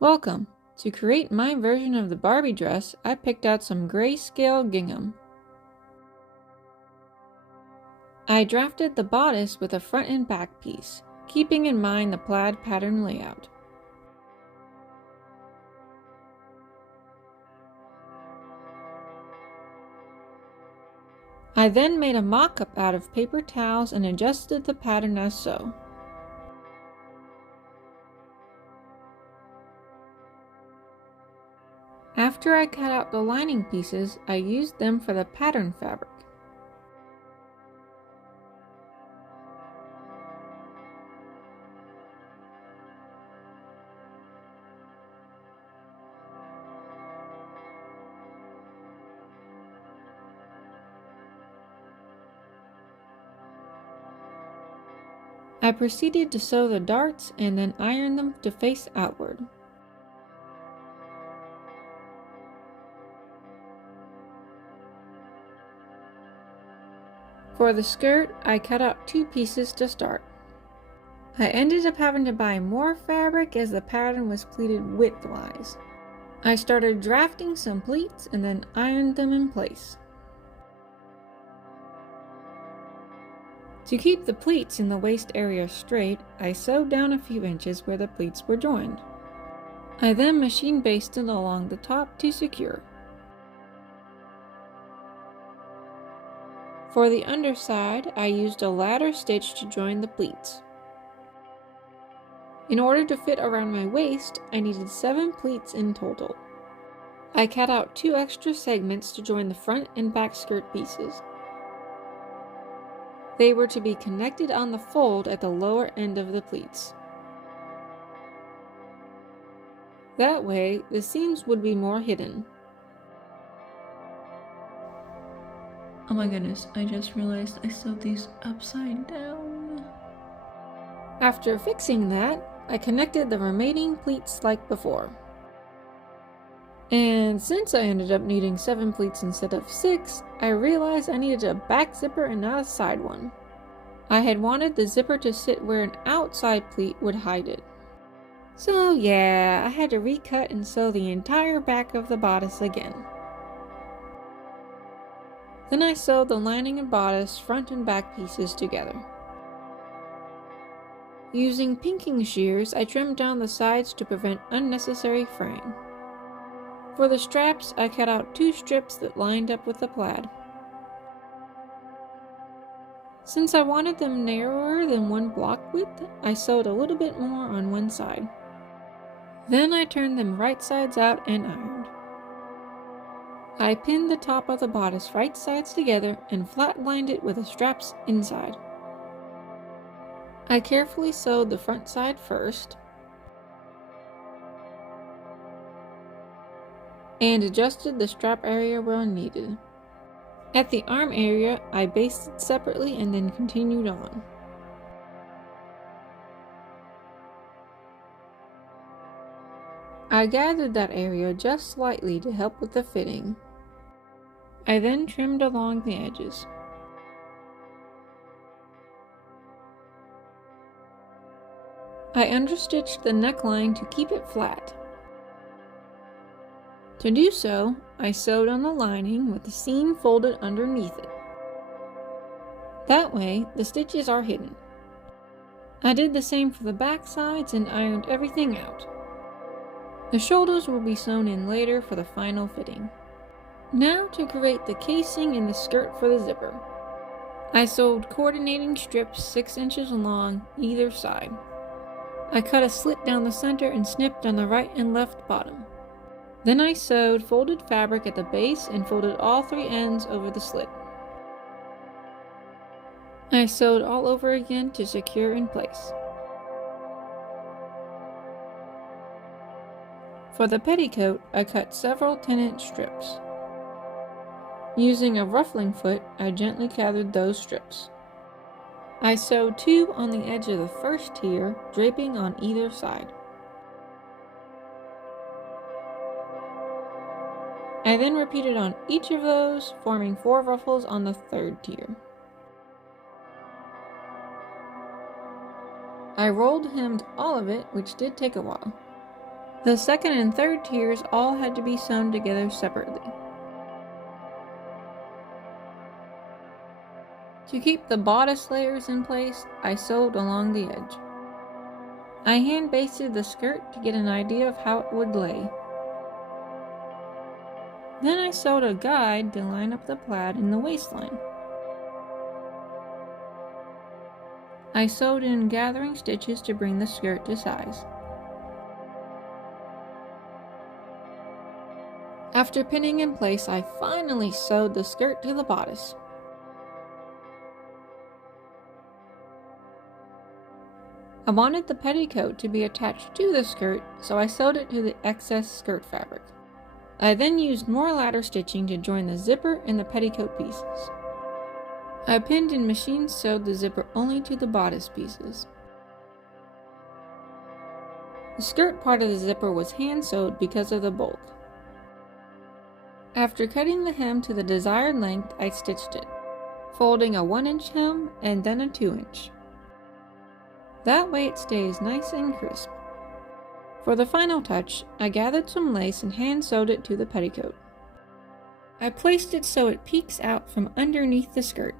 Welcome! To create my version of the Barbie dress, I picked out some grayscale gingham. I drafted the bodice with a front and back piece, keeping in mind the plaid pattern layout. I then made a mock-up out of paper towels and adjusted the pattern as so. After I cut out the lining pieces, I used them for the pattern fabric. I proceeded to sew the darts and then iron them to face outward. For the skirt, I cut out 2 pieces to start. I ended up having to buy more fabric as the pattern was pleated widthwise. I started drafting some pleats and then ironed them in place. To keep the pleats in the waist area straight, I sewed down a few inches where the pleats were joined. I then machine basted along the top to secure. For the underside, I used a ladder stitch to join the pleats. In order to fit around my waist, I needed 7 pleats in total. I cut out 2 extra segments to join the front and back skirt pieces. They were to be connected on the fold at the lower end of the pleats. That way, the seams would be more hidden. Oh my goodness, I just realized I sewed these upside down. After fixing that, I connected the remaining pleats like before. And since I ended up needing 7 pleats instead of 6, I realized I needed a back zipper and not a side one. I had wanted the zipper to sit where an outside pleat would hide it. So yeah, I had to recut and sew the entire back of the bodice again. Then I sewed the lining and bodice front and back pieces together. Using pinking shears, I trimmed down the sides to prevent unnecessary fraying. For the straps, I cut out 2 strips that lined up with the plaid. Since I wanted them narrower than 1 block width, I sewed a little bit more on one side. Then I turned them right sides out and ironed. I pinned the top of the bodice right sides together and flat-lined it with the straps inside. I carefully sewed the front side first and adjusted the strap area where needed. At the arm area, I basted separately and then continued on. I gathered that area just slightly to help with the fitting. I then trimmed along the edges. I understitched the neckline to keep it flat. To do so, I sewed on the lining with the seam folded underneath it. That way, the stitches are hidden. I did the same for the back sides and ironed everything out. The shoulders will be sewn in later for the final fitting. Now to create the casing in the skirt for the zipper. I sewed coordinating strips 6 inches long either side. I cut a slit down the center and snipped on the right and left bottom. Then I sewed folded fabric at the base and folded all 3 ends over the slit. I sewed all over again to secure in place. For the petticoat, I cut several 10-inch strips. Using a ruffling foot, I gently gathered those strips. I sewed 2 on the edge of the first tier, draping on either side. I then repeated on each of those, forming 4 ruffles on the 3rd tier. I rolled hemmed all of it, which did take a while. The second and third tiers all had to be sewn together separately. To keep the bodice layers in place, I sewed along the edge. I hand basted the skirt to get an idea of how it would lay. Then I sewed a guide to line up the plaid in the waistline. I sewed in gathering stitches to bring the skirt to size. After pinning in place, I finally sewed the skirt to the bodice. I wanted the petticoat to be attached to the skirt, so I sewed it to the excess skirt fabric. I then used more ladder stitching to join the zipper and the petticoat pieces. I pinned and machine sewed the zipper only to the bodice pieces. The skirt part of the zipper was hand sewed because of the bulk. After cutting the hem to the desired length, I stitched it, folding a 1-inch hem and then a 2-inch. That way it stays nice and crisp. For the final touch, I gathered some lace and hand sewed it to the petticoat. I placed it so it peeks out from underneath the skirt.